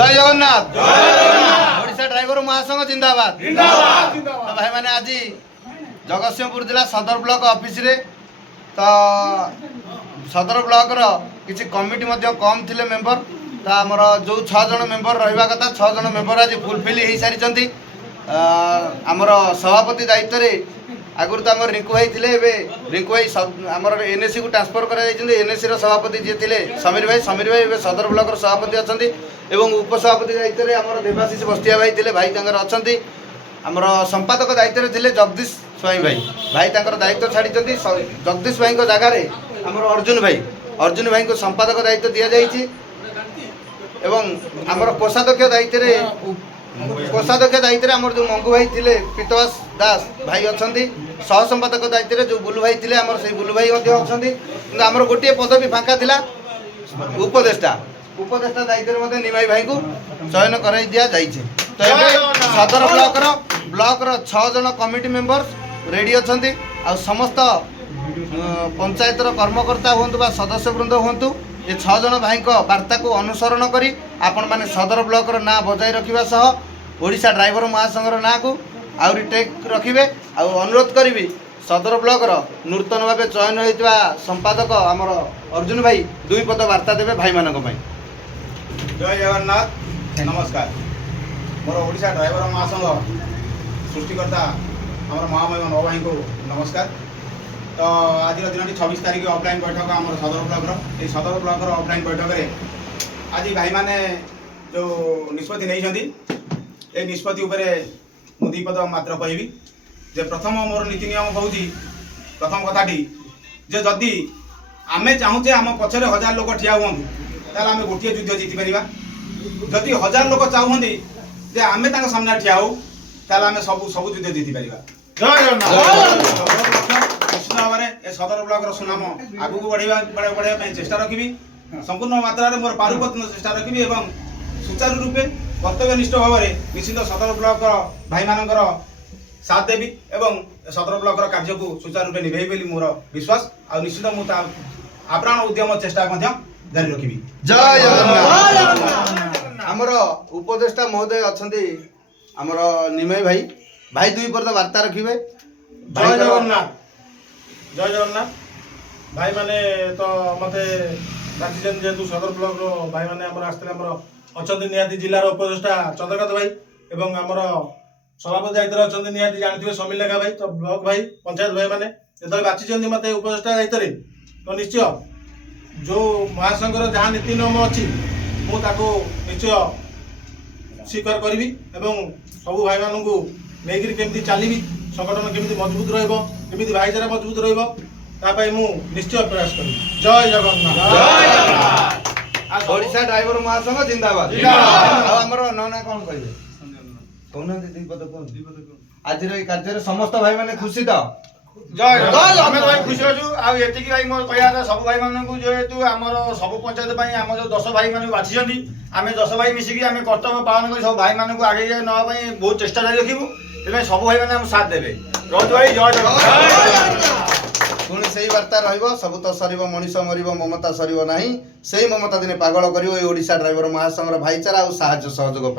जय जगन्नाथ ओडिशा ड्राइवर महासंघ जिंदाबाद तो भाई मैंने आज जगतसिंहपुर जिला सदर ब्लॉक ऑफिस रे तो सदर ब्लॉक रो किसी कमिटी मध्य कम थिले मेंबर तो आमर जो 6 जन मेंबर रहिबा कथा 6 जन मेंबर आज फुलफिल हो सारी आमर सभापति दायित्व रे आगुरी तो आम रिंकू भाई थे रिंकू भाई आमर एनएससी को ट्रांसफर कर एनएससी सभापति जी थे समीर भाई सदर ब्लॉक सभापति अच्छा उपसभापति दायित्व में आम देवाशीष बस्तिया भाई थे भाई अच्छा आमर संपादक दायित्व थे जगदीश स्वाई भाई दायित्व छाड़ी जगदीश भाई जगार आमर अर्जुन भाई को संपादक दायित्व दि जाइए आमर कोषाध्यक्ष दायित्व आमर जो मंगू भाई थे पीतवास दास भाई अच्छा सह संपादक दायित्व जो बुलू भाई थे आमर से बुलू भाई अच्छा आमर गोटे पदवी फाँका था उपदेष्टा दायित्व में निमाई भाई को चयन कर दि जाइए तो सदर ब्लॉक 6 जन कमिटी मेंबर्स रेडी अच्छा आ समस्त पंचायत कर्मकर्ता हूँ सदस्य वृंद हूँ ये 6 जन भाई वार्ता को अनुसरण करी आपण माने सदर ब्लॉक ना बजाय रखा सह ओडिशा ड्राइवर महासंघर ना को आउरी टेक रखिबे आ अनुरोध करी सदर ब्लॉक नूतन भाव चयन होता संपादक आमर अर्जुन भाई 2 पद वार्ता देवे भाई मानक भाई। जय जगन्नाथ नमस्कार मोर ओडिशा ड्राइवर महासंघ सृष्टिकर्ता आमर महामहिम नव भाई को नमस्कार। तो आज दिन 26 तारीख ऑफलाइन बैठक आम सदर ब्लॉक सदर ब्लॉक ऑफलाइन बैठक में आज भाई मैंने जो निष्पत्ति नहीं निष्पत्ति मु 2 पद मात्र कहबी जे प्रथम मोर नीति नियम कहूँ प्रथम कथाटी जे जदि आमे चाहूचे आम पछरे 1000 लोक ठिया हूँ ताल आम गोटे युद्ध जीति पारिबा जदि 1000 लोक चाहूँगी जे आमे तांका सामने ठिया हो ताल आम सब युद्ध जीति पारिबा। निश्चित भाव में सदर ब्लॉक सुनाम आगू बढ़ाई चेष्टा रखी संपूर्ण मात्रा मोर पारुपत्न चेष्टा रखी सुचारू रूपे कर्तव्यनिष्ठ भाव में निश्चित सदर ब्लॉक भाई मानकर साथ देवी एवं सदर ब्लॉक कार्य को सुचारू रूपे निभे बोली मोर विश्वास आ निश्चित मुझे आप्राण उद्यम चेष्टा जारी रखी। जय जगन्नाथ आमर उपदेष्टा महोदय अच्छा आमर निमय भाई भाई 2 पद वार्ता रखिए। जय जगन्नाथ भाई माने तो मते डाकिछन जेतु सदर ब्लॉक भाई माने हमर आस्ते हमर अछंती निहाती जिल्लार उपदेष्टा चंद्रकांत भाई एवं हमर सभापति दायित्व अछंती निहाती जानथिबे समीर लेखा भाई तो ब्लॉक भाई पंचायत भाई माने जेतले बाछिछन मते उपदेष्टा दायित्व रे तो निश्चय जो महासंघर जहाँ नीति नियम अच्छी मु ताको निश्चय स्वीकार करी एवं सबू भाई मानू नहीं केमती चलि संगठन केमती मजबूत रमी भाईचारा मजबूत रही मु निश्चय प्रयास करी। जय जगन्नाथ ओडिशा ड्राइवर महासंघ जिंदाबाद आमर नना कौन कहे आज कार्य समस्त भाई मैंने खुशी तो आम भाई खुशी अच्छु आती भाई मोर कह सब भाई मानू जेहेतु आमर सब पंचायत आम जो 10 भाई मानू बाछी आम 10 भाई मिसिकी आम कर्तव्य पालन कर सब भाई मानू आगे नापी बहुत चेष्टा जारी रखू से सब भाई मैंने साथ देवे रोज भाई जय जगन्नाथ पुणी से वार्ता रही सब तो सर मनीष मर ममता सर ना से ममता दिने पागल कर ओडिशा ड्राइवर महासंघ भाईचारा और साहाय्य सहयोग।